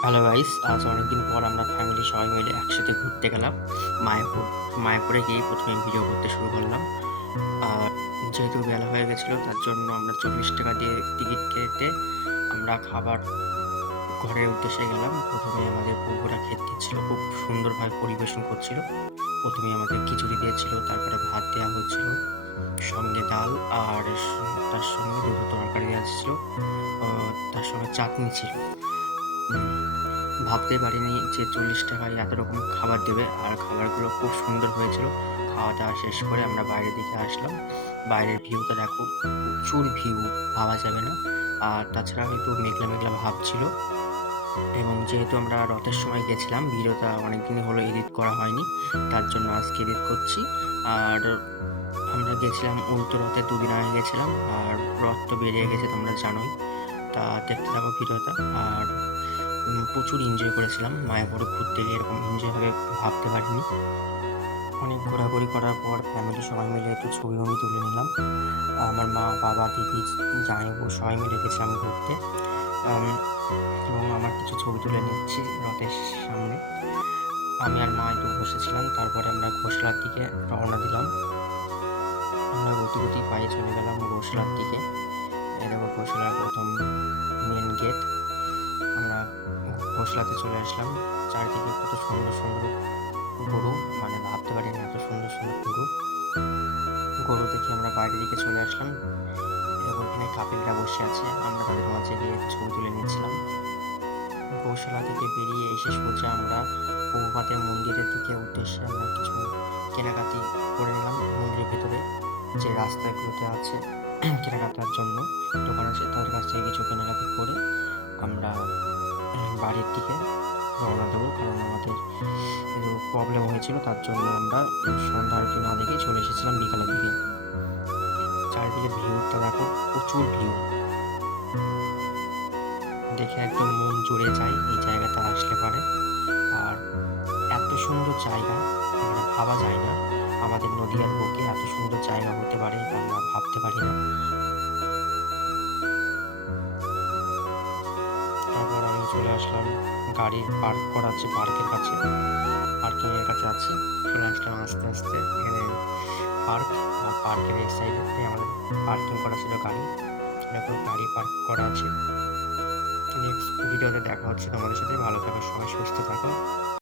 Hello guys, আজ অনেকদিন পর আমরা ফ্যামিলি সবাই মিলে একসাথে ঘুরতে গেলাম। মায়াপুর। মায়াপুরে গিয়েই ১ম এ ভিডিও করতে শুরু করলাম। আর যেহেতু বেলা হয়ে গেছিল তার জন্য আমরা ৳৪০ দিয়ে টিকিট কেটে আমরা খাবার ঘরের উদ্দেশ্যে গেলাম। ১ম এই আমাদের বউরা খেতে দিচ্ছিল। খুব সুন্দরভাবে পরিবেশন করছিল। ১ম এই আমাদের খিচুড়ি দিয়েছিল, তারপরে ভাত দেয়া হচ্ছিল, সঙ্গে ডাল আর তার সঙ্গে ২ টো তরকারি দেয়া ছিল। আ তার সঙ্গে চাটনি ছিল। হুম, ভাবতে পারিনি যে ৳৪০ এত রকম খাবার দেবে। আর খাবারগুলো খুব সুন্দর হয়েছিল। খাওয়া-দাওয়া শেষ করে আমরা বাইরের দিকে আসলাম। বাইরের ভিউটা দেখো, প্রচুর ভিউ, ভাবা যাবে না। আর তাছাড়াও একটু মেঘলা, মেঘলা ভাব ছিল এবং যেহেতু আমরা রথের সময় গেছিলাম, ভিডিওটা অনেকদিনই হলো এডিট করা হয়নি। তার জন্য আজকে এডিট করছি। আর আমরা গেছিলাম উল্টো রথে ২ দিন আগে গেছিলাম। আর রথ তো বেরিয়ে গেছে তোমরা জানোই। তা দেখতে থাকো ভিডিওটা। আর প্রচুর এনজয় করেছিলাম। মায়াপুরে ঘুরতে গিয়ে এরকম এনজয় হবে ভাবতে পারিনি। অনেক ঘোরাঘুরি করার পর ফ্যামিলি সবাই মিলে একটু ছবি-মবি তুলে নিলাম। আমার মা, বাবা, দিদি, জামাইবাবু সবাই মিলে গেছিলাম ঘুরতে। আম এবং আমার কিছু ছবি তুলে নিচ্ছি রথের সামনে। আমি আর মা একটু বসেছিলাম। তারপরে আমরা ঘোষলার দিকে রওনা দিলাম। আমরা গতি, গতি পায়ে চলে গেলাম ঘোষলার দিকে। এই দেখো ঘোষলার ১ম মেন গেট। আমরা ঘোষলাতে চলে আসলাম। চারিদিকে কত সুন্দর, সুন্দর গরু, মানে ভাবতে পারিনি এত সুন্দর, সুন্দর গরু। গরু দেখে আমরা বাইরের দিকে চলে আসলাম। এরকম এখানে কাপিলরা বসে আছে। আমরা তাদের মাঝে গিয়ে ছবি তুলে নিচ্ছিলাম। গৌশালা থেকে বেরিয়ে এসে সোজা আমরা প্রভুপাদের মন্দিরের দিকে উদ্দেশ্যে আমরা কিছু কেনাকাটি করে নিলাম মন্দিরের ভেতরে যে রাস্তাগুলোতে আছে কেনাকাটার জন্য দোকান আছে, তাদের কাছ থেকে কিছু কেনাকাটি করে আমরা বাড়ির দিকে রওনা দেবো। কারণ আমাদের একটু প্রবলেম হয়েছিল, তার জন্য আমরা সন্ধ্যা আরতি না দেখেই চলে এসেছিলাম বিকালের দিকে। চারিদিকে ভিউটা দেখো, প্রচুর ভিউ। দেখে একদম মন জুড়ে যায় এই জায়গাতে আসলে পারে। আর এত সুন্দর জায়গা, মানে ভাবা যায় না আমাদের নদীয়ার বুকে এত সুন্দর জায়গা হতে পারে, আমরা ভাবতে পারি না। তারপর আমি চলে আসলাম গাড়ি পার্ক করা আছে পার্কের কাছে। পার্কিংয়ের কাছে আছি। চলে আসলাম আস্তে, আস্তে। এখানে পার্ক, আর পার্কের এই সাইডেতে আমাদের পার্কিং করা ছিল গাড়ি। এরকম গাড়ি পার্ক করা আছে। নেক্সট ভিডিওতে দেখা হচ্ছে তোমাদের সাথে। ভালো থাকো সবাই, সুস্থ থাকো।